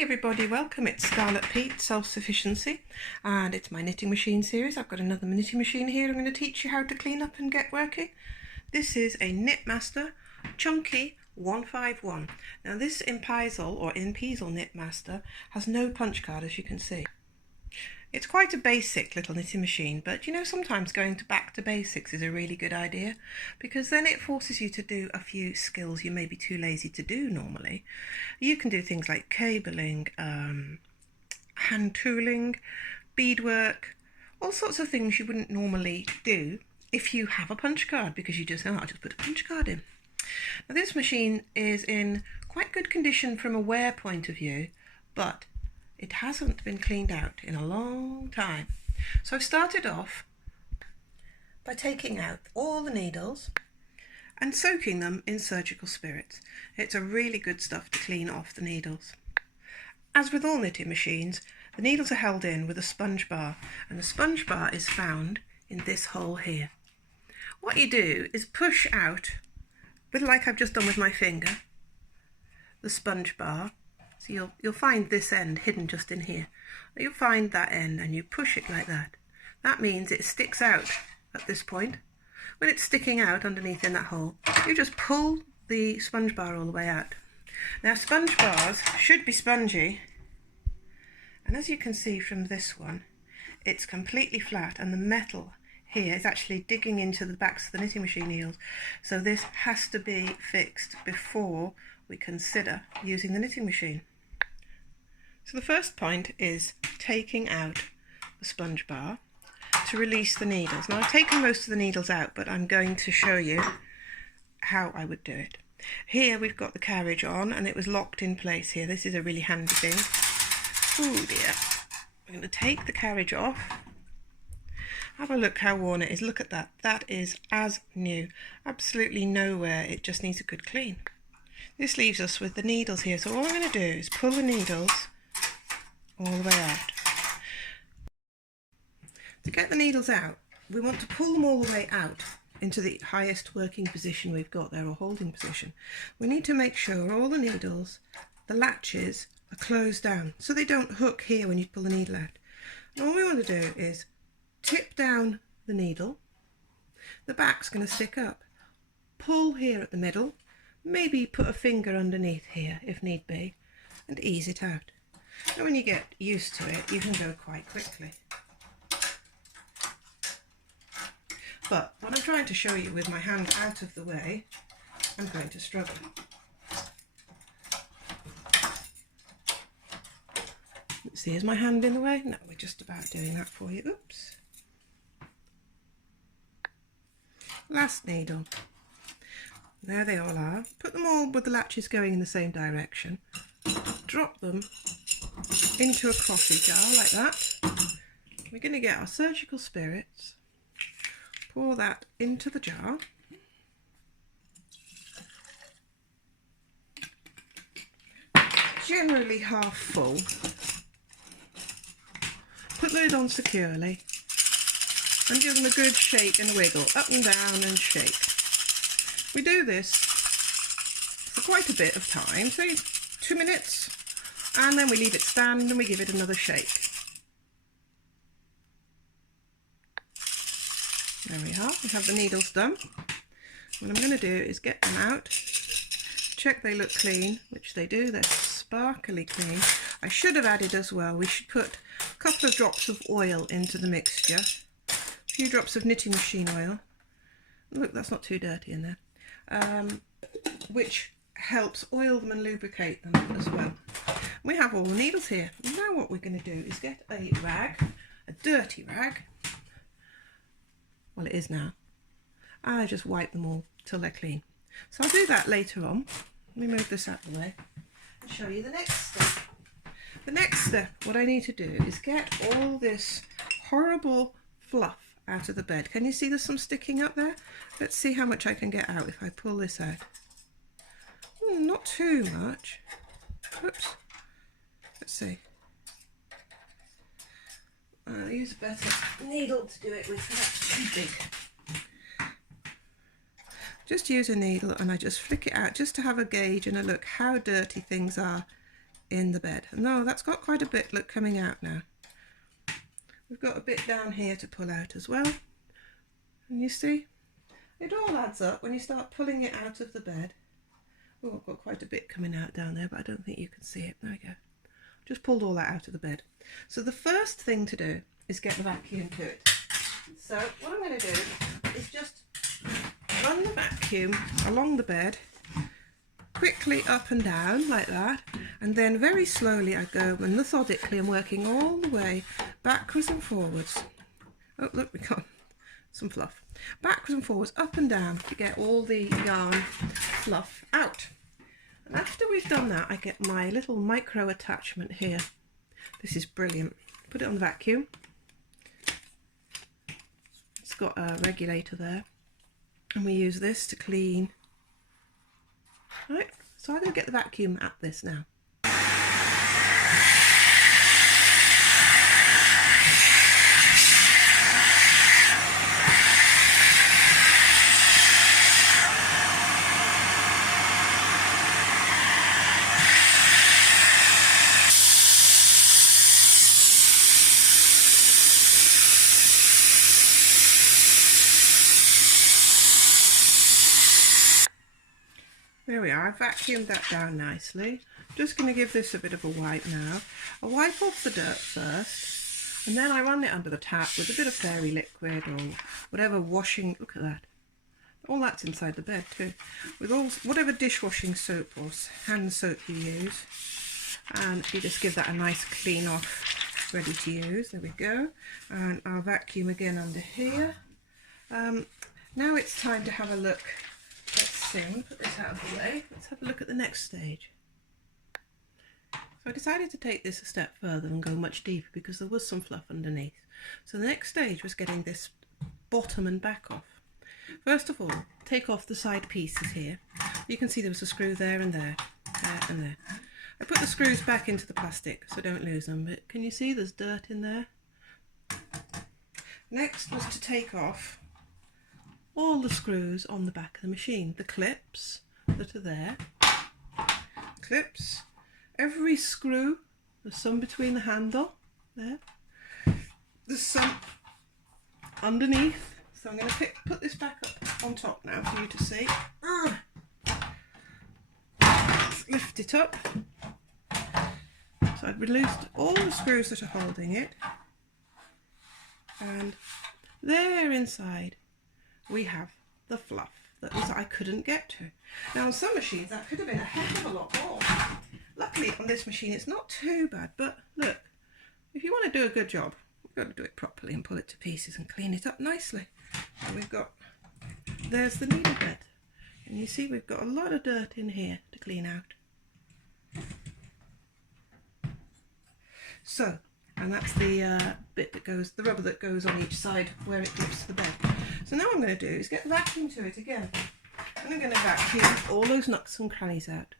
Hey everybody, welcome. It's Scarlet Peate, Self-Sufficiency, and it's my knitting machine series. I've got another knitting machine here. I'm going to teach you how to clean up and get working. This is a Knitmaster Chunky 151. Now this in Peisel Knitmaster has no punch card, as you can see. It's quite a basic little knitting machine, but you know, sometimes going back to basics is a really good idea, because then it forces you to do a few skills you may be too lazy to do normally. You can do things like cabling, hand tooling, beadwork, all sorts of things you wouldn't normally do if you have a punch card, because you just know, I'll just put a punch card in. Now this machine is in quite good condition from a wear point of view, but it hasn't been cleaned out in a long time. So I've started off by taking out all the needles and soaking them in surgical spirits. It's a really good stuff to clean off the needles. As with all knitting machines, the needles are held in with a sponge bar, and the sponge bar is found in this hole here. What you do is push out, a bit like I've just done with my finger, the sponge bar. So you'll find this end hidden just in here. You'll find that end and you push it like that. That means it sticks out at this point. When it's sticking out underneath in that hole, you just pull the sponge bar all the way out. Now sponge bars should be spongy, and as you can see from this one, it's completely flat, and the metal here is actually digging into the backs of the knitting machine needles. So this has to be fixed before we consider using the knitting machine. So the first point is taking out the sponge bar to release the needles. Now I've taken most of the needles out, but I'm going to show you how I would do it. Here we've got the carriage on, and it was locked in place here. This is a really handy thing. Oh dear. I'm going to take the carriage off. Have a look how worn it is. Look at that. That is as new. Absolutely no wear. It just needs a good clean. This leaves us with the needles here. So all I'm going to do is pull the needles all the way out. To get the needles out, we want to pull them all the way out into the highest working position we've got there, or holding position. We need to make sure all the needles, the latches, are closed down so they don't hook here when you pull the needle out. And all we want to do is tip down the needle. The back's going to stick up. Pull here at the middle, maybe put a finger underneath here if need be, and ease it out. And when you get used to it, you can go quite quickly. But what I'm trying to show you with my hand out of the way, I'm going to struggle. Let's see, is my hand in the way? No, we're just about doing that for you. Oops. Last needle. There they all are. Put them all with the latches going in the same direction. Drop them into a coffee jar like that. We're going to get our surgical spirits, pour that into the jar, generally half full. Put the lid on securely and give them a good shake and a wiggle, up and down and shake. We do this for quite a bit of time, say 2 minutes, and then we leave it stand and we give it another shake. There we are, we have the needles done. What I'm going to do is get them out, check they look clean, which they do, they're sparkly clean. I should have added as well, we should put a couple of drops of oil into the mixture, a few drops of knitting machine oil. Look, that's not too dirty in there, which helps oil them and lubricate them as well. We have all the needles here. Now what we're going to do is get a rag, a dirty rag. Well, it is now. I just wipe them all till they're clean. So I'll do that later on. Let me move this out of the way and show you the next step. The next step, what I need to do is get all this horrible fluff out of the bed. Can you see there's some sticking up there? Let's see how much I can get out if I pull this out. Not too much. Oops. Let's see. I'll use a better needle to do it with, that's too big. Just use a needle and I just flick it out just to have a gauge and a look how dirty things are in the bed. No, that's got quite a bit, look, coming out now. We've got a bit down here to pull out as well. And you see, it all adds up when you start pulling it out of the bed. Oh, I've got quite a bit coming out down there, but I don't think you can see it. There we go. Just pulled all that out of the bed. So the first thing to do is get the vacuum to it. So what I'm going to do is just run the vacuum along the bed, quickly up and down like that, and then very slowly I go, and methodically I'm working all the way backwards and forwards. Oh look, we got some fluff. Backwards and forwards, up and down, to get all the yarn fluff out. And after we've done that, I get my little micro attachment here. This is brilliant. Put it on the vacuum. It's got a regulator there, and we use this to clean. Right, so I'm going to get the vacuum at this now. There we are, I've vacuumed that down nicely. Just going to give this a bit of a wipe now. I wipe off the dirt first, and then I run it under the tap with a bit of fairy liquid or whatever washing, look at that. All that's inside the bed too. With all whatever dishwashing soap or hand soap you use. And you just give that a nice clean off, ready to use. There we go. And I'll vacuum again under here. Now it's time to have a look. Let's see, put this out of the way. Let's have a look at the next stage. So I decided to take this a step further and go much deeper because there was some fluff underneath. So the next stage was getting this bottom and back off. First of all, take off the side pieces here. You can see there was a screw there and there, there and there. I put the screws back into the plastic so don't lose them, but can you see there's dirt in there? Next was to take off all the screws on the back of the machine, the clips that are there, clips, every screw, there's some between the handle, there, there's some underneath, so I'm going to put this back up on top now for you to see. Let's lift it up. So I've released all the screws that are holding it, and there inside we have the fluff that I couldn't get to. Now on some machines that could have been a heck of a lot more. Luckily on this machine it's not too bad, but look, if you want to do a good job, you've got to do it properly and pull it to pieces and clean it up nicely. And we've got, there's the needle bed, and you see we've got a lot of dirt in here to clean out. So, and that's the bit that goes, the rubber that goes on each side where it grips the bed. So now what I'm going to do is get the vacuum to it again. And I'm going to vacuum all those nooks and crannies out.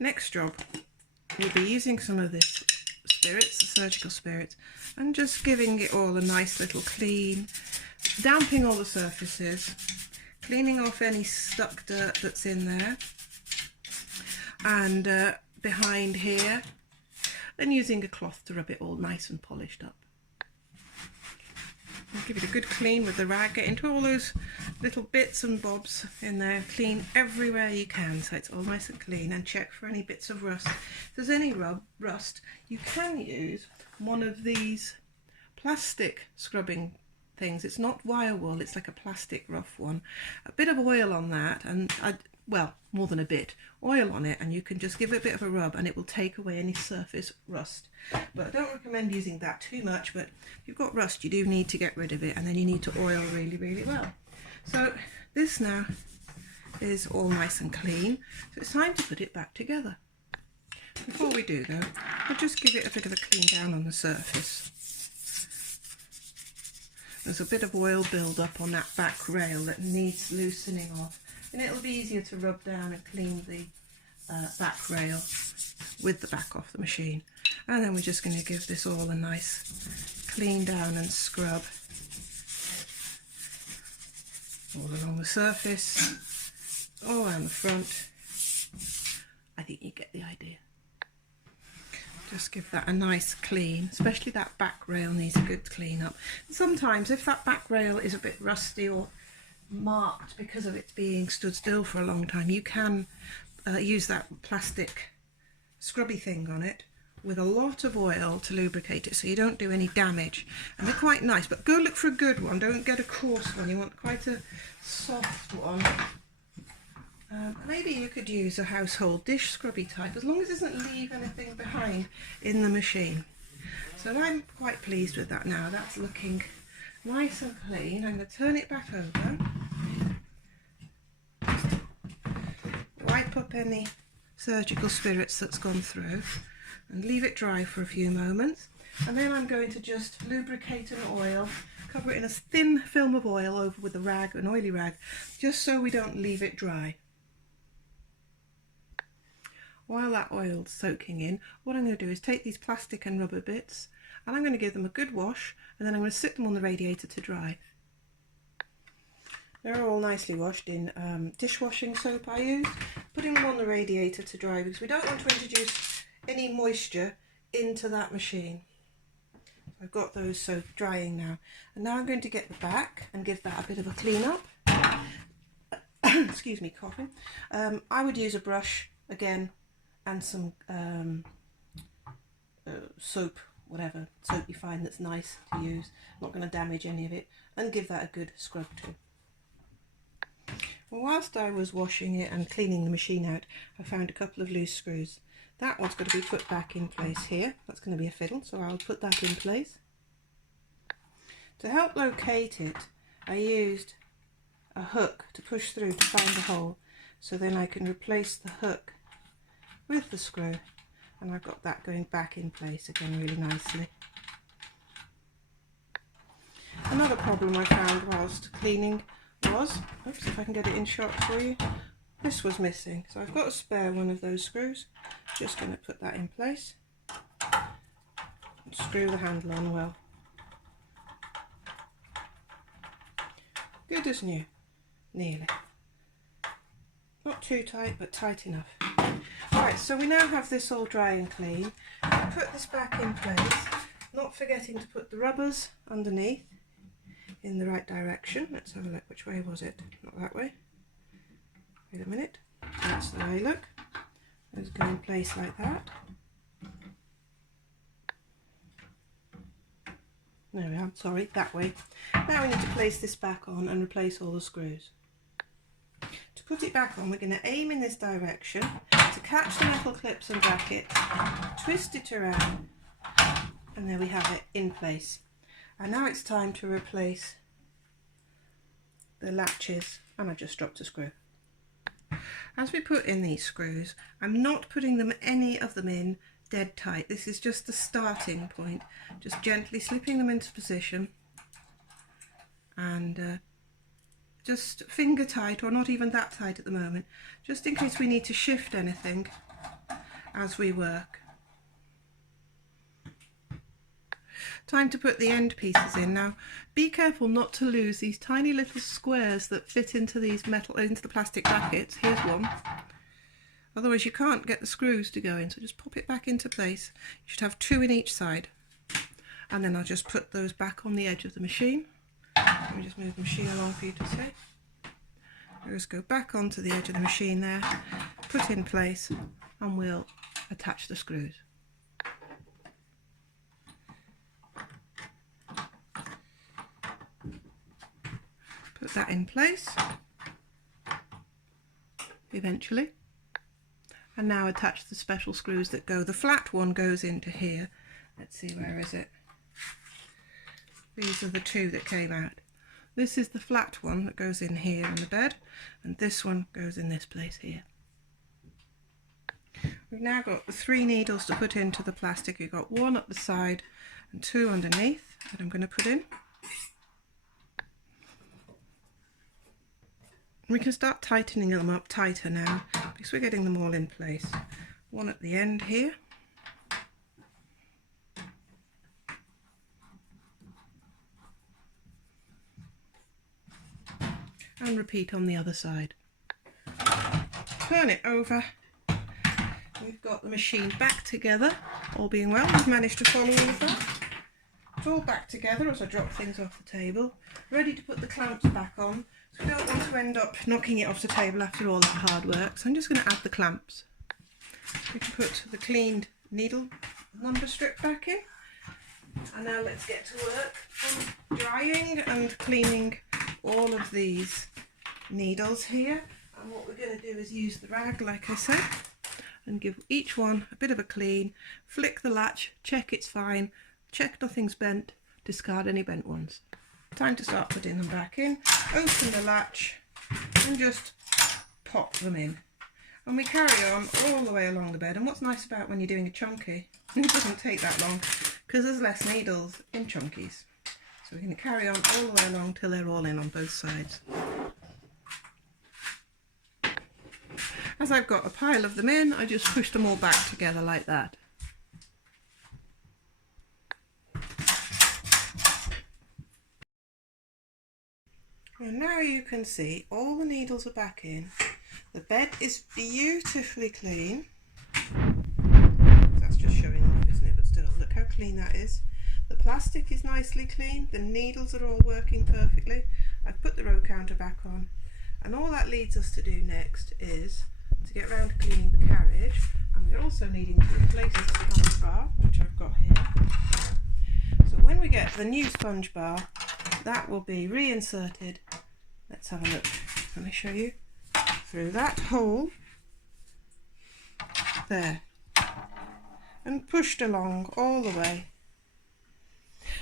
Next job, we'll be using some of this spirits, the surgical spirits, and just giving it all a nice little clean, damping all the surfaces, cleaning off any stuck dirt that's in there, and behind here, then using a cloth to rub it all nice and polished up. And give it a good clean with the rag, get into all those little bits and bobs in there, clean everywhere you can so it's all nice and clean, and check for any bits of rust. If there's any rust, you can use one of these plastic scrubbing things. It's not wire wool, it's like a plastic rough one. A bit of oil on that, and well, more than a bit, oil on it, and you can just give it a bit of a rub and it will take away any surface rust. But I don't recommend using that too much, but if you've got rust you do need to get rid of it, and then you need to oil really, really well. So this now is all nice and clean, so it's time to put it back together. Before we do though, we'll just give it a bit of a clean down on the surface. There's a bit of oil build up on that back rail that needs loosening off, and it'll be easier to rub down and clean the back rail with the back off the machine. And then we're just going to give this all a nice clean down and scrub all along the surface, all around the front. I think you get the idea. Just give that a nice clean, especially that back rail needs a good clean up. Sometimes if that back rail is a bit rusty or marked because of it being stood still for a long time, you can use that plastic scrubby thing on it with a lot of oil to lubricate it so you don't do any damage. And they're quite nice, but go look for a good one, don't get a coarse one, you want quite a soft one. Maybe you could use a household dish scrubby type, as long as it doesn't leave anything behind in the machine. So I'm quite pleased with that now. That's looking nice and clean. I'm going to turn it back over. Just wipe up any surgical spirits that's gone through and leave it dry for a few moments. And then I'm going to just lubricate and oil, cover it in a thin film of oil over with a rag, an oily rag, just so we don't leave it dry. While that oil's soaking in, what I'm going to do is take these plastic and rubber bits and I'm going to give them a good wash, and then I'm going to sit them on the radiator to dry. They're all nicely washed in dishwashing soap I use, putting them on the radiator to dry because we don't want to introduce any moisture into that machine. I've got those soap drying now, and now I'm going to get the back and give that a bit of a clean up. Excuse me, coughing. I would use a brush again and some soap, whatever soap you find that's nice to use, not going to damage any of it, and give that a good scrub too. Well, whilst I was washing it and cleaning the machine out, I found a couple of loose screws. That one's got to be put back in place here. That's going to be a fiddle, so I'll put that in place. To help locate it, I used a hook to push through to find the hole, so then I can replace the hook with the screw, and I've got that going back in place again really nicely. Another problem I found whilst cleaning was, oops, if I can get it in shot for you, this was missing, so I've got a spare one of those screws. Just going to put that in place and screw the handle on well. Good as new, nearly. Not too tight, but tight enough. Right, so we now have this all dry and clean. I'll put this back in place, not forgetting to put the rubbers underneath in the right direction. Let's have a look. Which way was it? Not that way. Wait a minute. That's the way, look. Those go in place like that. There we are, sorry, that way. Now we need to place this back on and replace all the screws. To put it back on, we're going to aim in this direction to catch the metal clips and brackets, twist it around, and there we have it in place. And now it's time to replace the latches, and I've just dropped a screw. As we put in these screws, I'm not putting any of them in dead tight. This is just the starting point, just gently slipping them into position and just finger tight, or not even that tight at the moment, just in case we need to shift anything as we work. Time to put the end pieces in. Now be careful not to lose these tiny little squares that fit into these into the plastic brackets. Here's one. Otherwise you can't get the screws to go in, so just pop it back into place. You should have 2 in each side. And then I'll just put those back on the edge of the machine. Let me just move the machine along for you to see. I'll just go back onto the edge of the machine there, put in place, and we'll attach the screws. Put that in place eventually, and now attach the special screws that go. The flat one goes into here. Let's see, where is it? These are the 2 that came out. This is the flat one that goes in here on the bed, and this one goes in this place here. We've now got the 3 needles to put into the plastic. We've got 1 up the side and 2 underneath that I'm going to put in. We can start tightening them up tighter now because we're getting them all in place. 1 at the end here. And repeat on the other side. Turn it over. We've got the machine back together, all being well. We've managed to follow all of that. It's all back together as I drop things off the table. Ready to put the clamps back on. So we don't want to end up knocking it off the table after all that hard work. So I'm just going to add the clamps. We can put the cleaned needle number strip back in. And now let's get to work on drying and cleaning all of these needles here. And what we're going to do is use the rag, like I said, and give each one a bit of a clean, flick the latch, check it's fine, check nothing's bent, discard any bent ones. Time to start putting them back in. Open the latch and just pop them in. And we carry on all the way along the bed. And what's nice about when you're doing a chunky, it doesn't take that long because there's less needles in chunkies. So we're going to carry on all the way along till they're all in on both sides. As I've got a pile of them in, I just push them all back together like that. And now you can see all the needles are back in. The bed is beautifully clean. That's just showing off, isn't it? But still, look how clean that is. The plastic is nicely clean. The needles are all working perfectly. I've put the row counter back on. And all that leads us to do next is to get round to cleaning the carriage, and we're also needing to replace the sponge bar, which I've got here. So when we get the new sponge bar, that will be reinserted. Let's have a look. Let me show you. Through that hole there, and pushed along all the way.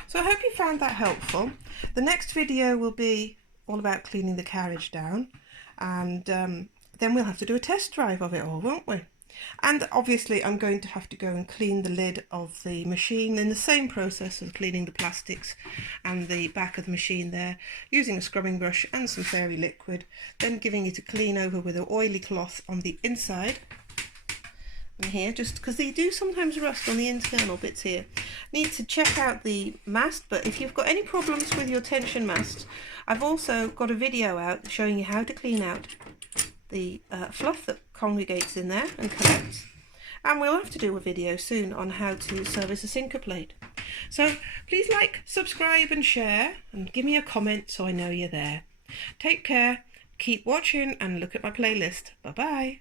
So I hope you found that helpful. The next video will be all about cleaning the carriage down, and then we'll have to do a test drive of it all, won't we? And obviously I'm going to have to go and clean the lid of the machine in the same process as cleaning the plastics and the back of the machine there, using a scrubbing brush and some fairy liquid, then giving it a clean over with an oily cloth on the inside. And here, just because they do sometimes rust on the internal bits here. Need to check out the mast, but if you've got any problems with your tension masts, I've also got a video out showing you how to clean out the fluff that congregates in there and collects. And we'll have to do a video soon on how to service a sinker plate. So please like, subscribe and share, and give me a comment so I know you're there. Take care, keep watching and look at my playlist. Bye bye.